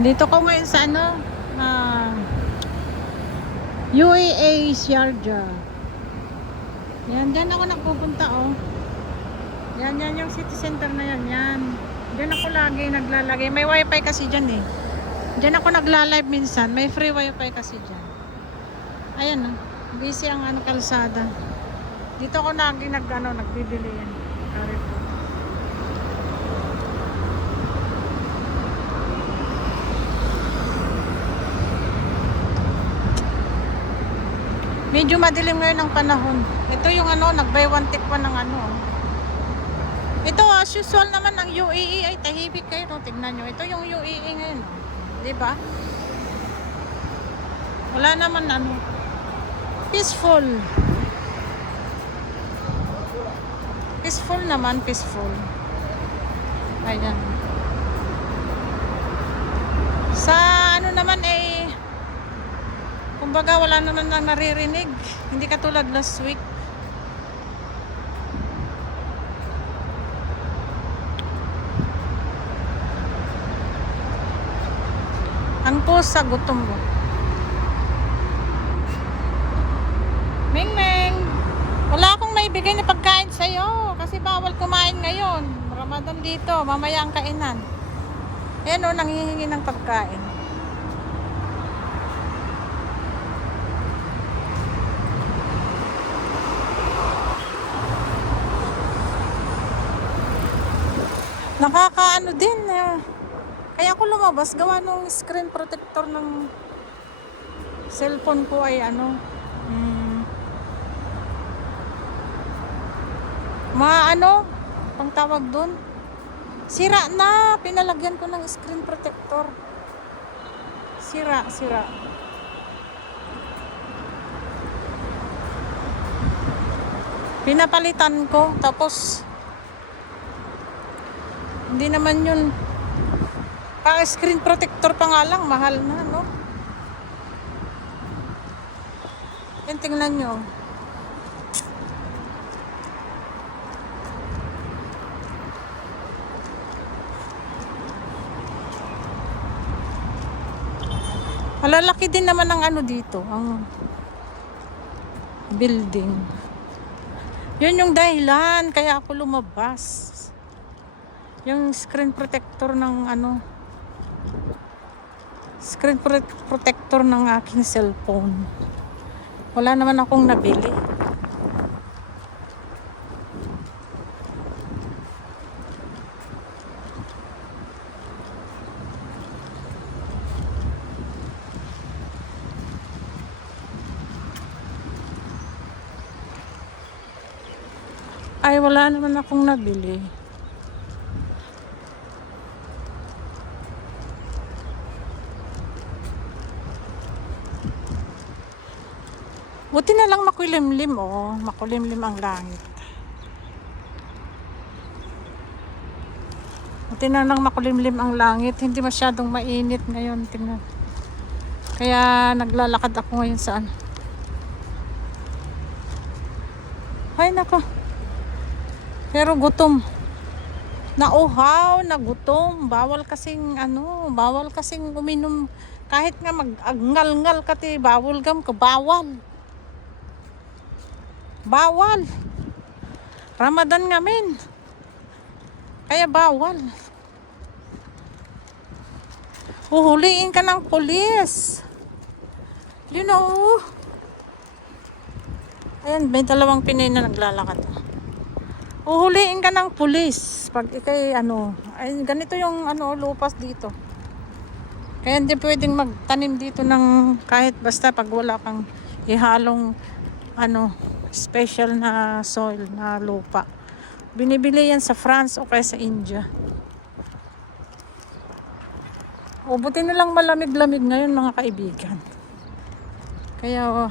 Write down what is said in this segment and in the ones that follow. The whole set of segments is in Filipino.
Dito ko ngayon sa UAE Sharjah. Yan, dyan ako nagpupunta oh. Yan yung city center na yan. Yan. Dyan ako lagi naglalagay. May wifi kasi dyan eh. Dyan ako nagla-live minsan. May free wifi kasi dyan. Ayan oh. Busy ang kalsada. Dito ako lagi nagbibili yan. Carrefour. Medyo madilim ngayon ang panahon. Ito yung nag-buy one take one ng Ito as usual naman ng UAE ay tahimik kayo. Tignan nyo. Ito yung UAE ngayon. Diba? Wala naman peaceful. Peaceful naman, peaceful. Ayan. Sa naman kumbaga wala naman na naririnig. Hindi katulad last week. Ang pusa gutom mo. Ming, wala akong maibigay na pagkain sa'yo kasi bawal kumain ngayon. Ramadan dito, mamaya ang kainan. Ayan o, nanghihingi ng pagkain. Nakakaano din kaya ako lumabas gawa nung screen protector ng cellphone ko ay pang tawag dun, sira na, pinalagyan ko ng screen protector, sira pinapalitan ko, tapos hindi naman yun pang screen protector pa nga lang, mahal na yan, tingnan nyo. Malalaki din naman ang dito, ang building. Yun yung dahilan kaya ako lumabas. Yung screen protector ng screen protector ng aking cellphone. Wala naman akong nabili. Ay, wala naman akong nabili. Buti na lang makulimlim makulimlim ang langit. Buti na lang makulimlim ang langit, hindi masyadong mainit ngayon, tingnan. Kaya naglalakad ako ngayon sa Ay nako. Pero gutom. Nauhaw, nagutom. Bawal kasing uminom. Kahit nga mag-ngal-ngal ka bawal gam ka, bawal. Bawal. Ramadan ngamin. Kaya bawal. Uhuliin ka ng pulis. You know. Ayan, may dalawang Pinay na naglalakad. Uhuliin ka ng pulis. Pag ikay ay ganito yung lupas dito. Kaya hindi pwedeng magtanim dito ng kahit basta pag wala kang ihalong special na soil na lupa. Binibili yan sa France o kaya sa India. Buti na lang malamig-lamig ngayon mga kaibigan. Kaya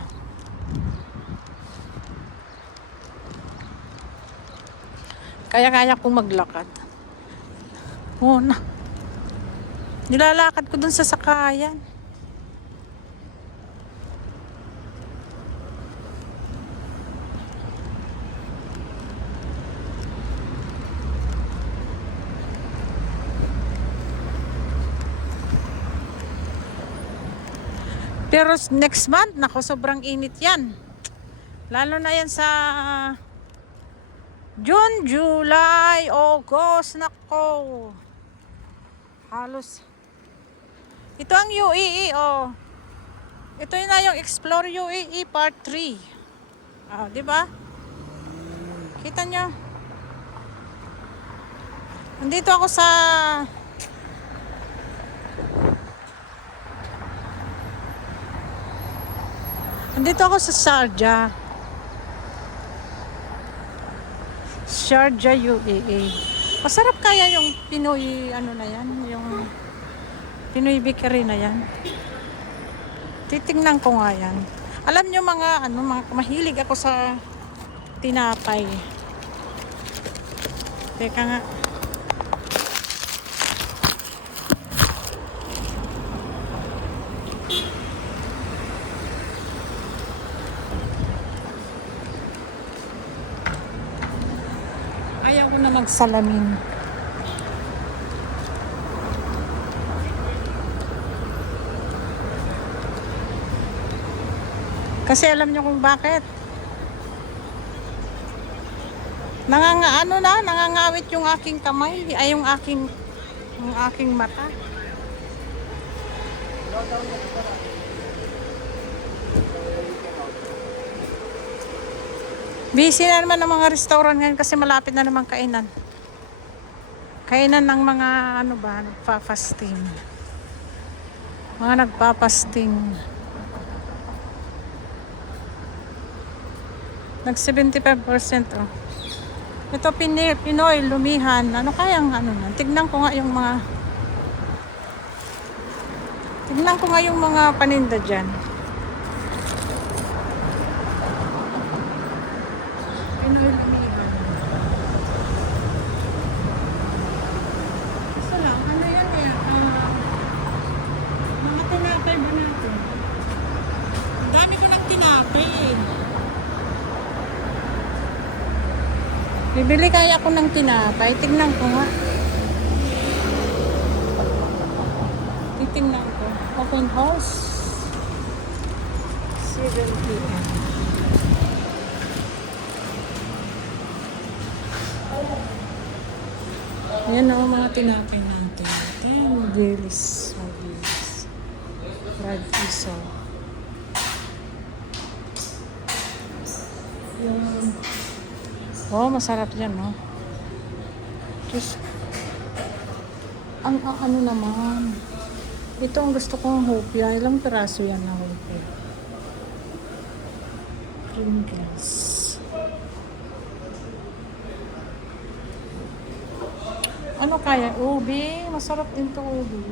kaya kong maglakad. Nilalakad ko dun sa sakayan. Pero next month, nako, sobrang init yan. Lalo na yan sa June, July, August, nako. Halos. Ito ang UAE, oh. Ito na yung Explore UAE Part 3. Ah, di ba? Kita nyo? Nandito ako sa Sharjah. Sharjah, UAE. Masarap kaya yung Pinoy, ano na yan, yung Pinoy bakery na yan. Titingnan ko nga yan. Alam nyo mga, mahilig ako sa tinapay. Teka nga. Ayaw ko na magsalamin. Kasi alam nyo kung bakit. Nangangawit yung aking kamay, ay yung aking mata. Busy na naman ang mga restaurant ngayon kasi malapit na naman kainan. Kainan ng mga nagpa-fasting. Mga nagpa-fasting. Nag 75%, oh. Ito Pinoy, lumihan. Ano kayang nan? Tignan ko nga yung mga paninda diyan. Pinoy lumihan. Isa lang, ano yan eh? Mga tinapay ba natin? Ang dami ko ng tinapay eh. Bibili kaya ako ng tinapay. Tignan ko nga. Titingnan ko. Open house. 7 p.m. Ayan na mga tinapay natin. Bilis. Brad Iso. Yung oh, masarap yan, no? Just, ang ano naman. Ito ang gusto kong hopya. Ilang piraso yan na hopya? Pringles. Ano kaya? Ubi. Masarap din to ubi.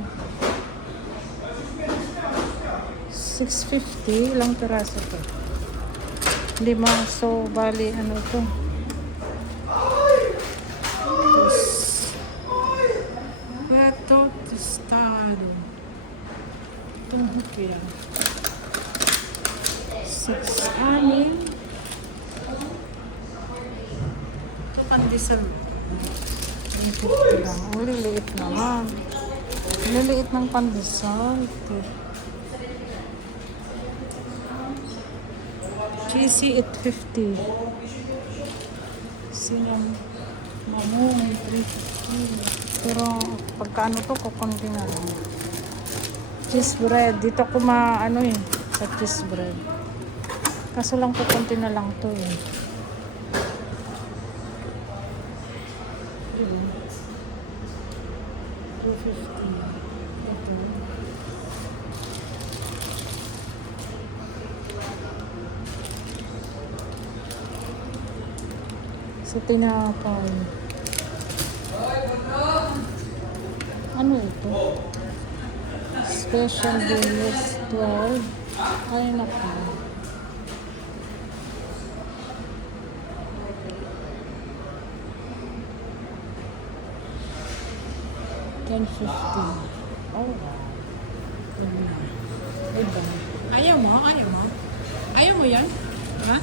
650. Ilang piraso to? 5. So, bali, ano to? Prato tostado. Itong hupya. 6 anin. Ito pandesal. 150 lang. Oh, liliit naman. Liliit ng pandesal. Cheesy 850. Sinyang mamong 350. Pero pagka ano to, kukunti na lang. Cheese bread. Dito ko sa cheese bread. Kaso lang kukunti na lang to eh. Diba? 250. Ito. Sa tinapay. Ano ito? Special bonus 12. Ay, naku. $10.50. Oh, wow. Diba? Ayaw mo? Ayaw mo yan? Ha?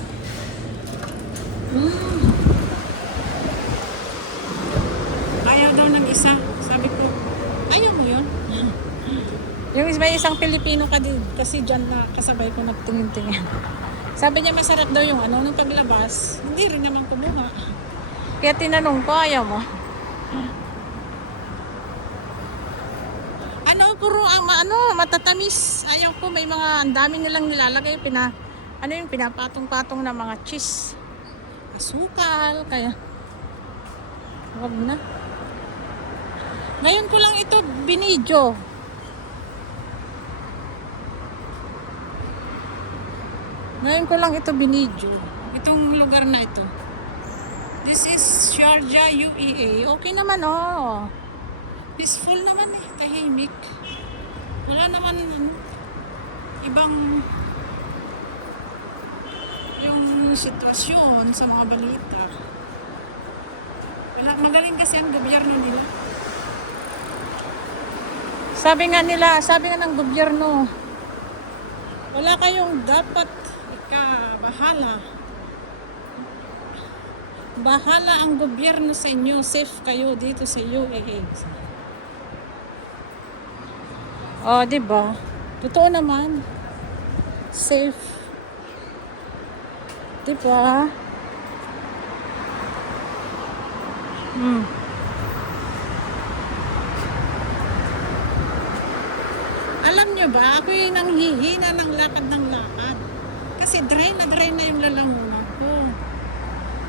Ayaw daw ng isa. Sabi ko, ayaw mo yun? Yung may isang Pilipino kasi dyan na kasabay ko nagtingin-tingin. Sabi niya masarap daw yung ano, nung paglabas, hindi rin naman kumuha. Kaya tinanong ko, ayaw mo? Ano, puro ang matatamis. Ayaw ko, may mga, ang dami nilang nilalagay, yung pinapatong-patong na mga cheese. Asukal, kaya, wag na. Ngayon ko lang ito binidyo. Ngayon ko lang ito binidyo. Itong lugar na ito. This is Sharjah, UAE. Okay naman, oh. Peaceful naman eh. Tahimik. Wala naman ibang yung sitwasyon sa mga balita. Wala, magaling kasi ang gobyerno nila. Sabi nga ng gobyerno, wala kayong dapat bahala. Bahala ang gobyerno sa inyo. Safe kayo dito sa UAE. Oh, diba? Totoo naman. Safe. Diba? Alam nyo ba, ako yung nanghihina ng lakad. Kasi dry na yung lalamunan ko.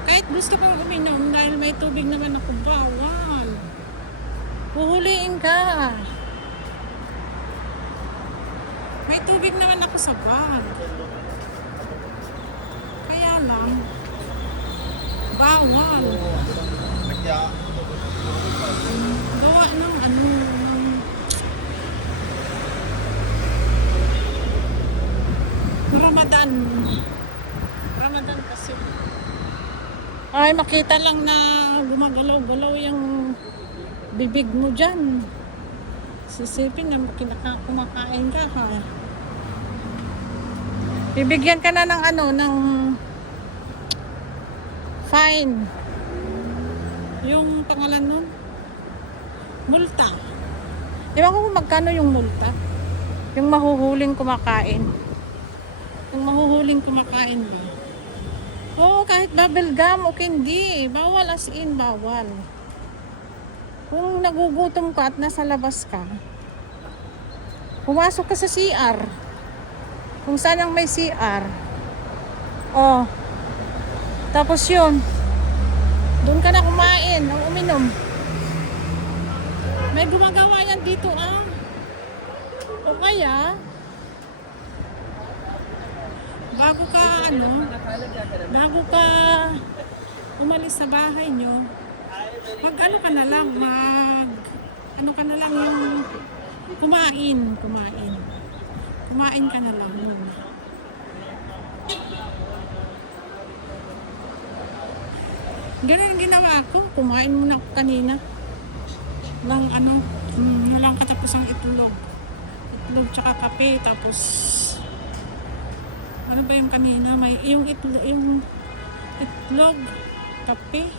Kahit gusto kong uminom dahil may tubig naman ako, bawal. Huhuliin ka. May tubig naman ako sa bag. Kaya lang, bawal. Gawa ng Ramadan kasi. Ay, makita lang na gumagalaw-galaw yung bibig mo dyan. Sisipin na kumakain ka ha. Bibigyan ka na ng fine. Yung pangalan nun? Multa. Ewan ko kung magkano yung multa. Yung mahuhuling kumakain. Yung mahuhuling kumakain ba? Oo, kahit bubble gum, okay, hindi. Bawal as in, bawal. Kung nagugutom ka at nasa labas ka, pumasok ka sa CR. Kung saan ang may CR. Oh. Tapos yun, doon ka na kumain, o uminom. May gumagawa yan dito, ah. O kaya, bago ka umalis sa bahay nyo, ano ka na lang yung kumain ka na lang muna. Ganun ang ginawa ko, kumain muna ako kanina ng walang katapusang itlog tsaka kape, tapos ano ba yung kanina, may yung itlog, kape,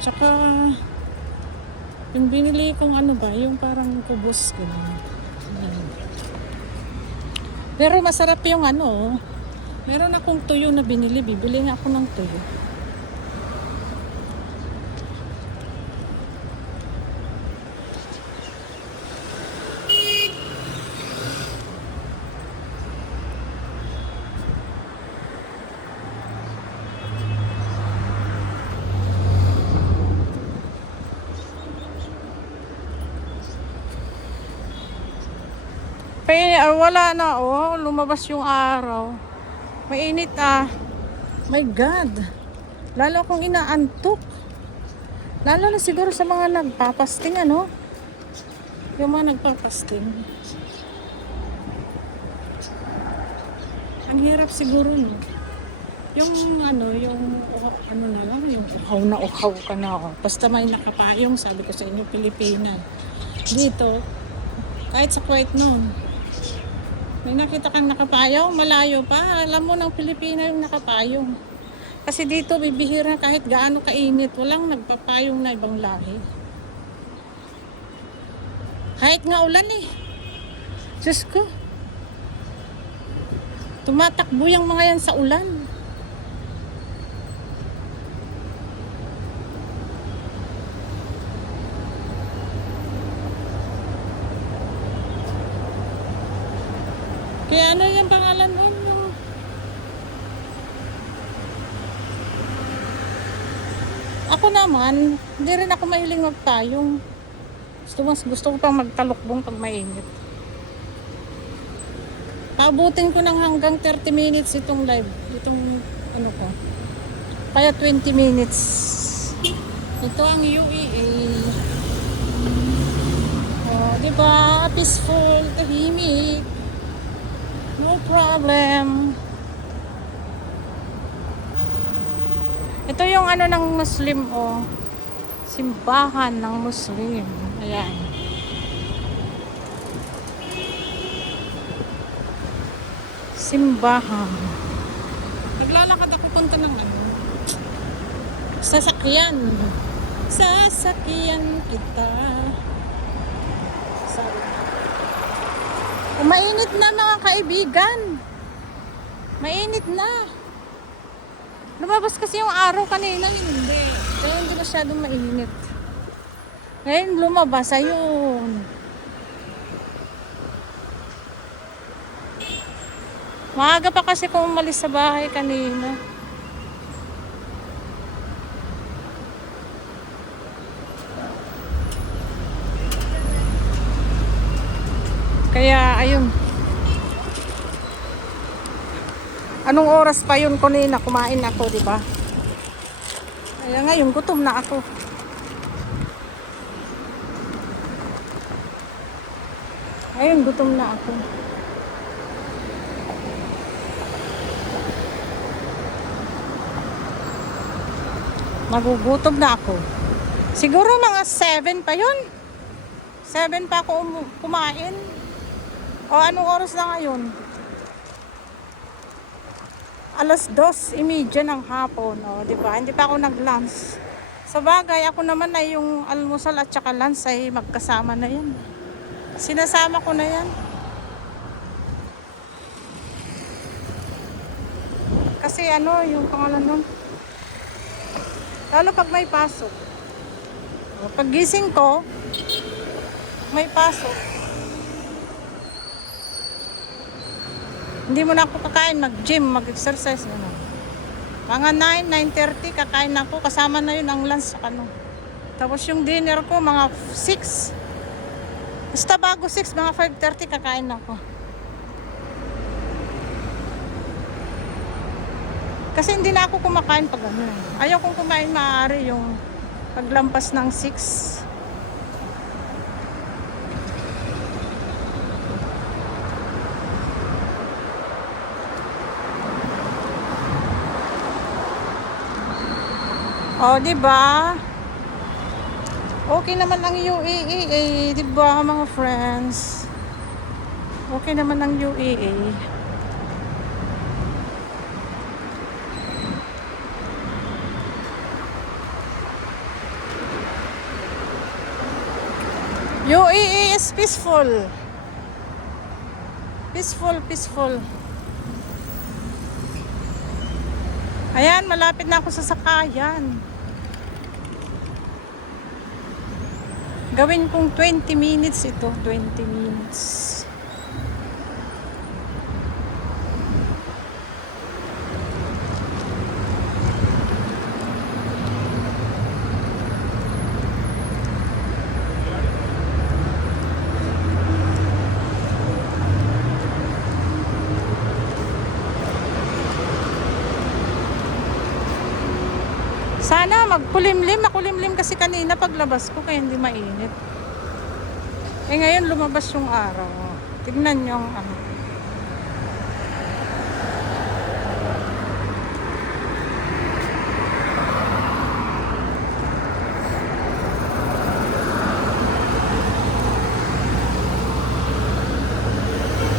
tsaka yung binili kong yung parang kubos ganun. Pero masarap yung meron akong tuyo na binili, bibili nga ako ng tuyo. Wala na, lumabas yung araw. Mainit My God. Lalo akong inaantok. Lalo na siguro sa mga nagpapasting, yung mga nagpapasting. Ang hirap siguro, no? Yung na lang, yung uhaw ka na, Basta may nakapayong, sabi ko sa inyo, Pilipina. Dito, kahit sa Kuwait noon, may nakita kang nakapayong, malayo pa. Alam mo ng Pilipina yung nakapayong. Kasi dito, bibihira kahit gaano kainit, walang nagpapayong na ibang lahi. Kahit nga ulan eh. Diyos ko. Tumatakbo yung mga yan sa ulan. Kaya ano yung pangalan nun? Ako naman, hindi rin ako mahiling magpayong. Gusto ko pang magtalukbong pag mainit. Paabutin ko ng hanggang 30 minutes itong live. Itong ano ko. Kaya 20 minutes. Ito ang UEA. Oh, diba? Peaceful, tahimik. No problem. Ito yung ano ng Muslim, oh. Simbahan ng Muslim. Ayan. Simbahan. Naglalakad ako punta ng ano. Sasakyan. Sasakyan kita. Sorry. Mainit na mga kaibigan. Mainit na. Lumabas kasi yung araw kanina, hindi. Kaya hindi masyadong mainit. Ngayon lumabas, ayun. Maaga pa kasi kung umalis sa bahay kanina. Kaya, ayun. Anong oras pa yun kanina? Kumain ako, di ba? Kaya ngayon, gutom na ako. Ngayon, gutom na ako. Magugutom na ako. Siguro mga 7 pa yun. 7 pa ako kumain. O anong oras na ngayon? 2:30 ng hapon, o, di ba? Hindi pa ako nag-lunch. Sa bagay, ako naman ay yung almusal at saka lunch ay magkasama na yan. Sinasama ko na yan. Kasi ano, yung pangalan nun, lalo pag may pasok. Pag gising ko, may pasok. Hindi mo na ako kakain, mag-gym, mag-exercise. Ano. Mga 9, 9:30, kakain ako. Kasama na yun ang lunch sa kano. Tapos yung dinner ko, mga 6. Basta bago 6, mga 5:30, kakain ako. Kasi hindi na ako kumakain pag ano. Ayaw kong kumain maaari yung paglampas ng 6. Oh, di ba? Okay naman ang UEA, di ba, mga friends? Okay naman ang UEA. UAE is peaceful. Peaceful. Ayan, malapit na ako sa sakayan. Gawin kong 20 minutes ito. 20 minutes. Sana magkulimlim. Makulimlim kasi kanina paglabas ko kaya hindi mainit. Eh ngayon lumabas yung araw. Tignan nyo ang ano.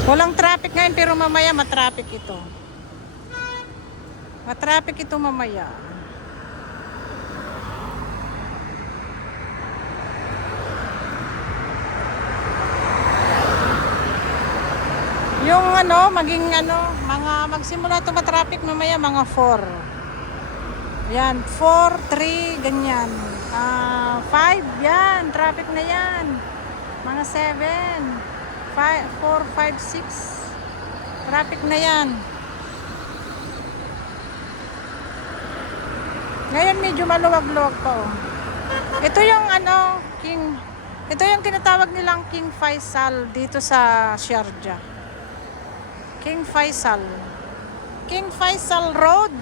Walang traffic ngayon pero mamaya matraffic ito. Matraffic ito mamaya. Yung ano, maging ano, mga magsimula ito traffic mamaya mga 4. Yan, 4, 3, ganyan. 5, yan, traffic na yan. Mga 7, 5, 4, 5, 6. Traffic na yan. Ngayon medyo maluwag-luwag pa oh. Ito yung ano, ito yung tinatawag nilang King Faisal dito sa Sharjah. King Faisal. King Faisal Road,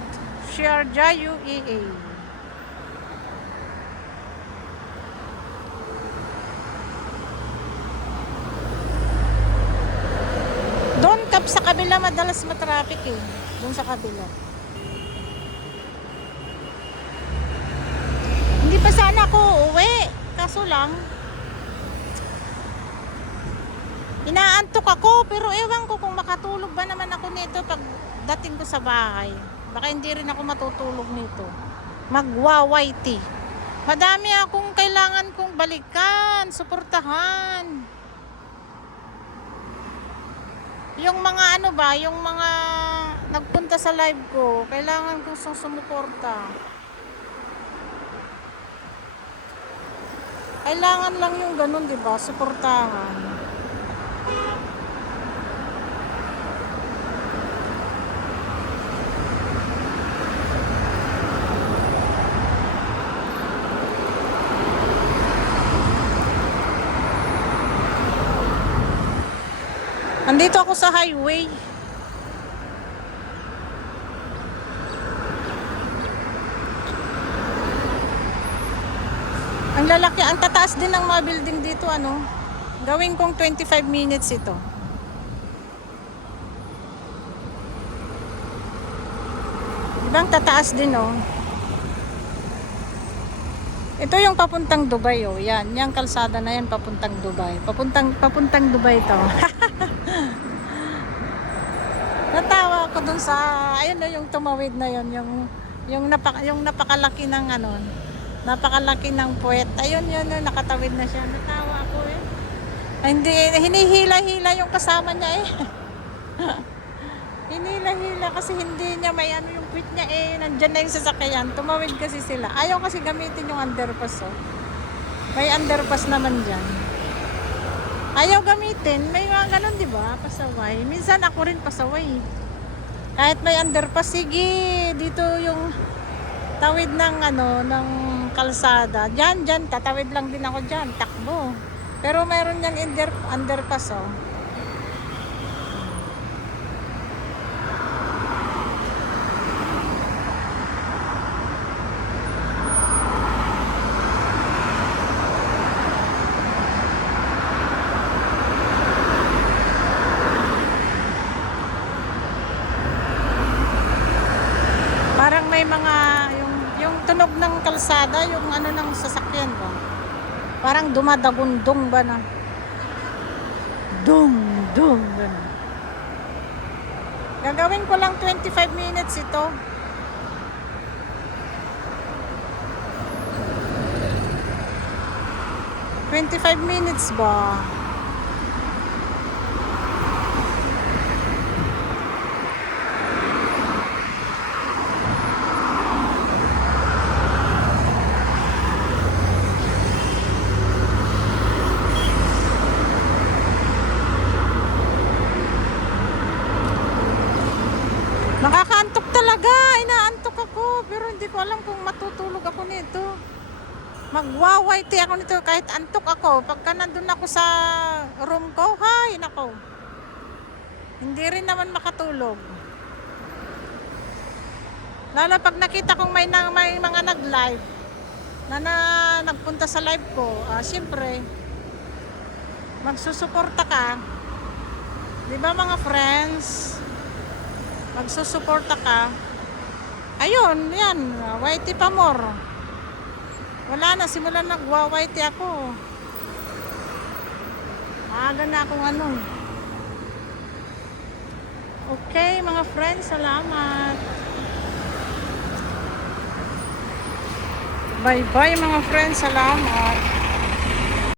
Sharjah, UAE. Doon sa kabila madalas matraffic eh. Doon sa kabila. Hindi pa sana ako uuwi. Kaso lang, inaantok ako. Pero ewan ko kung makatulog ba naman ako nito pag dating ko sa bahay. Baka hindi rin ako matutulog nito. Magwa-whitey. Madami akong kailangan kong balikan, suportahan. Yung mga ano ba, yung mga nagpunta sa live ko, kailangan kong sumuporta. Kailangan lang yung ganun, di ba? Suportahan. Andito ako sa highway. Ang lalaki, ang tataas din ng mga building dito, ano. Gawin kong 25 minutes ito. Ibang tataas din, oh. Ito yung papuntang Dubai, oh. Yan, yung kalsada na yan papuntang Dubai. Papuntang Dubai ito. Natawa ako dun sa, ayun na yung tumawid na yun, yung napakalaki ng ano, napakalaki ng puwet. Ayun yun, nakatawid na siya. Natawa ako eh. Ay, hindi, hinihila-hila yung kasama niya eh. Hinila-hila kasi hindi niya may ano yung puwet niya eh. Nandyan na yung sasakyan. Tumawid kasi sila. Ayaw kasi gamitin yung underpass oh. May underpass naman dyan. Ayaw gamitin, may mga ganun, di ba? Pasaway. Minsan ako rin pasaway. Kahit may underpass, sige, dito yung tawid ng ano, ng kalsada. Diyan, tatawid lang din ako diyan, takbo. Pero mayroon yang underpass, oh. Parang may mga yung tunog ng kalsada, yung ano ng sasakyan ba? Parang dumadagundong ba na? Dung ba na? Gagawin ko lang 25 minutes ito. 25 minutes ba? Nakakaantok talaga, inaantok ako, pero hindi ko alam kung matutulog ako nito. Magwa-whitey ako nito kahit antok ako. Pagka nandun ako sa room ko, hay, nako. Hindi rin naman makatulog. Lalo pag nakita kong may mga nag-live na nagpunta sa live ko, siyempre, magsusuporta ka. Di ba mga friends? Magsusuporta ka. Ayun, yan, whitey pa more. Wala na, simulan nagwa-whitey ako. Maaga na akong ano. Okay, mga friends, salamat. Bye-bye mga friends, salamat.